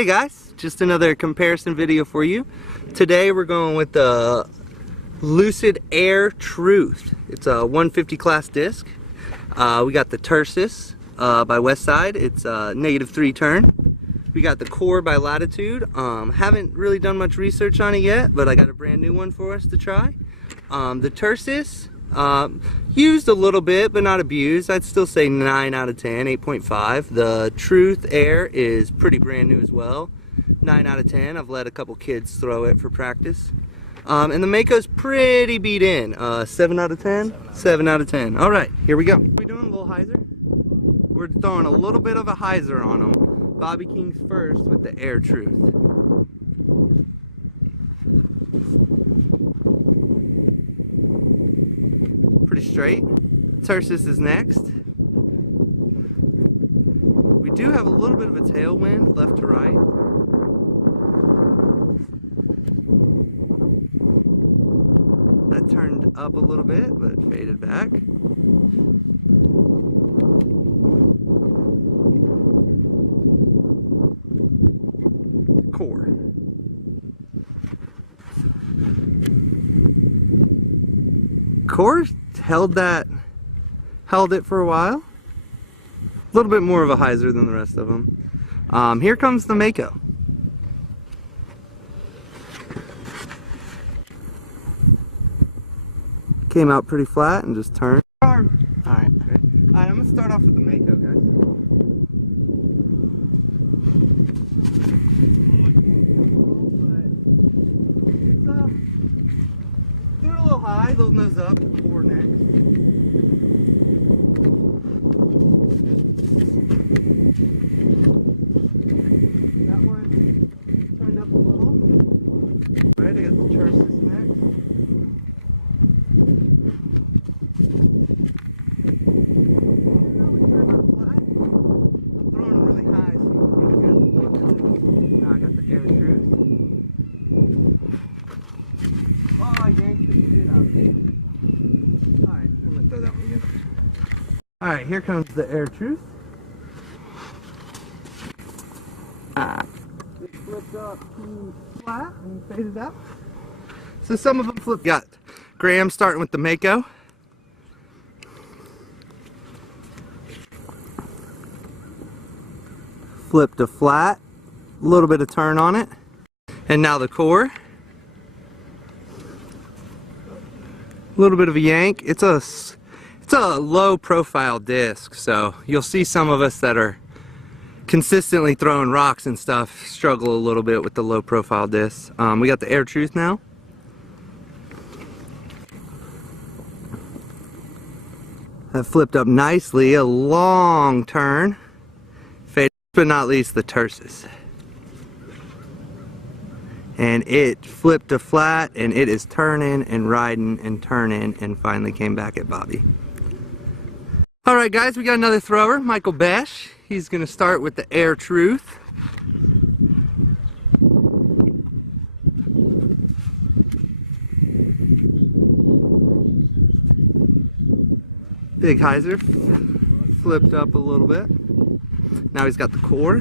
Hey guys, just another comparison video for you. Today we're going with the Lucid Air Truth. It's a 150 class disc. We got the Tarsus by Westside. It's a -3 turn. We got the Core by Latitude. Haven't really done much research on it yet, but I got a brand new one for us to try. The Tarsus, used a little bit, but not abused. I'd still say 9 out of 10, 8.5. The Truth Air is pretty brand new as well. 9 out of 10. I've let a couple kids throw it for practice. And the Mako's pretty beat in. 7 out of 10? 7 out of 10. Alright, here we go. We're doing a little hyzer. We're throwing a little bit of a hyzer on them. Bobby King's first with the Air Truth. Straight. Tarsus is next. We do have a little bit of a tailwind left to right. That turned up a little bit, but faded back. Core held it for a while. A little bit more of a hyzer than the rest of them. Here comes the Mako. Came out pretty flat and just turned. Alright, I'm gonna start off with the Mako, guys. Doing a little high, little nose up. Alright, here comes the Air Truth. It flipped up to flat and faded up. So some of them flipped. Got Graham starting with the Mako. Flipped to flat. A little bit of turn on it. And now the Core. A little bit of a yank. It's a low profile disc, so you'll see some of us that are consistently throwing rocks and stuff struggle a little bit with the low profile disc. We got the Air Truth now. That flipped up nicely, a long turn. Fade, but not least the Tarsus. And it flipped to flat, and it is turning and riding and turning, and finally came back at Bobby. Alright guys, we got another thrower, Michael Besch. He's going to start with the Air Truth. Big hyzer, flipped up a little bit. Now he's got the Core.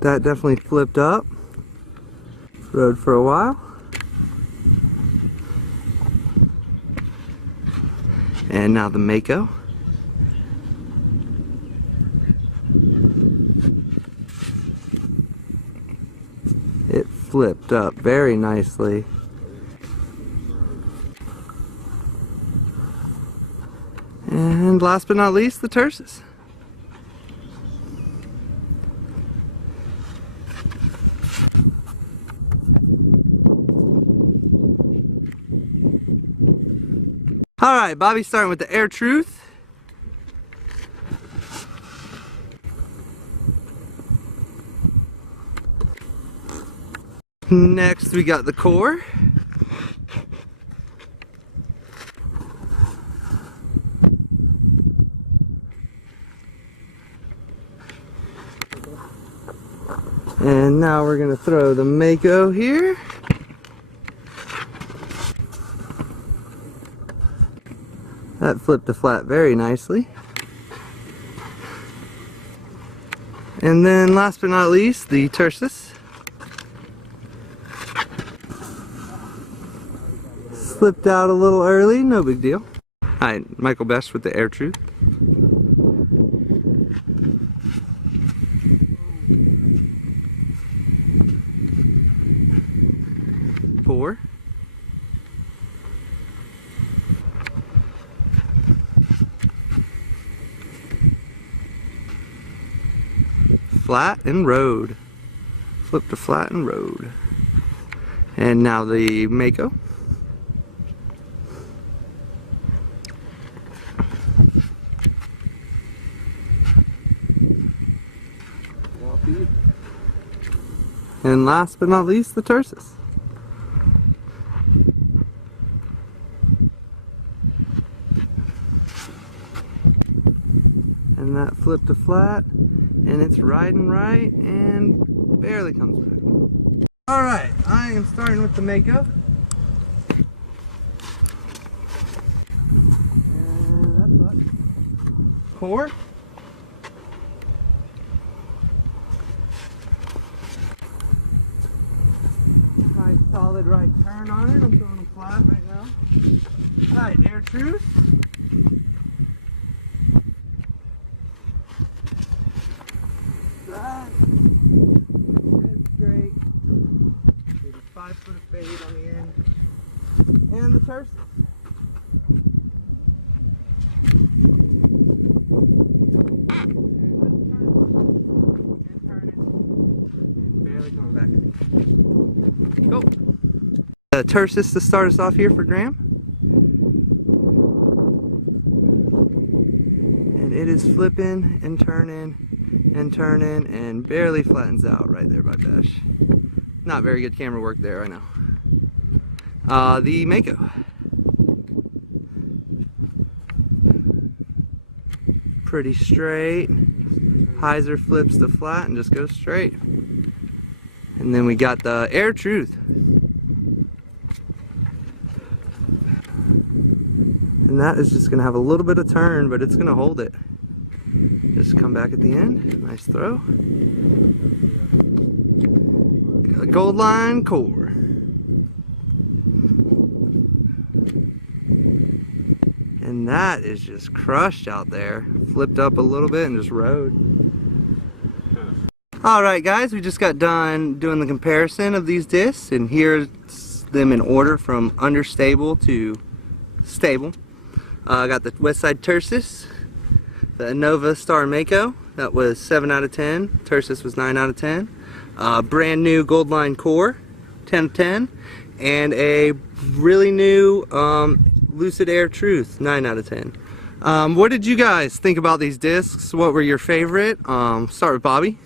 That definitely flipped up. Rode for a while. And now the Mako. It flipped up very nicely. And last but not least, the Tarsus. Alright, Bobby's starting with the Air Truth. Next we got the Core. And now we're going to throw the Mako here. That flipped to flat very nicely. And then last but not least, the Tarsus. Slipped out a little early, no big deal. Alright, Michael Besch with the Air Truth. Four. Flat and road. Flip to flat and road. And now the Mako. And last but not least, the Tarsus. And that flipped to flat, and it's riding right and barely comes back. Alright, I am starting with the Mako. And that's up. Core. Nice solid right turn on it. I'm throwing them flat right now. Alright, Air Truth. That. Dead straight. Maybe 5 foot of fade on the end. And the Tarsus. Tarsus to start us off here for Graham. And it is flipping and turning and barely flattens out right there by Besch. Not very good camera work there, I know. The Mako. Pretty straight. Hyzer flips to flat and just goes straight. And then we got the Air Truth. And that is just going to have a little bit of turn, but it's going to hold it. Just come back at the end. Nice throw. Goldline core. And that is just crushed out there. Flipped up a little bit and just rode. Alright guys, we just got done doing the comparison of these discs, and here's them in order from understable to stable. I got the Westside Tarsus, the Innova Star Mako, that was 7 out of 10, Tarsus was 9 out of 10, brand new Goldline core, 10 out of 10, and a really new Lucid Air Truth, 9 out of 10. What did you guys think about these discs? What were your favorite? Start with Bobby.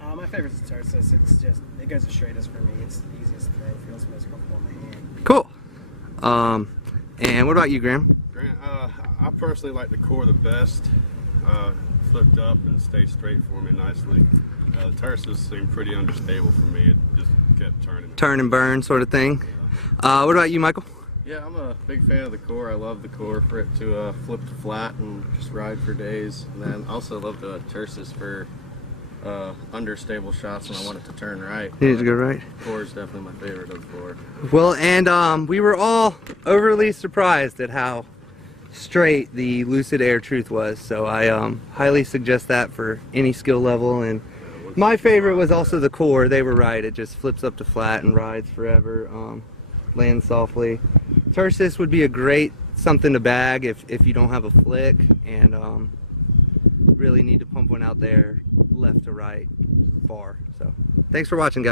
My favorite is the Tarsus. It's just, it goes the straightest for me. It's the easiest to throw, feels most comfortable in my hand. Cool. And what about you, Graham? I personally like the core the best. Flipped up and stayed straight for me nicely. The Tarsus seemed pretty unstable for me. It just kept turning. Turn and burn sort of thing. What about you, Michael? Yeah, I'm a big fan of the core. I love the core for it to flip to flat and just ride for days. And then also love the Tarsus for understable shots when I want it to turn right. You need to go right. Core is definitely my favorite of the four. Well, and we were all overly surprised at how straight the Lucid Air Truth was, so I highly suggest that for any skill level. And my favorite was also the core. They were right, it just flips up to flat and rides forever, lands softly. Tarsus would be a great something to bag if you don't have a flick and really need to pump one out there left to right far. So thanks for watching, guys.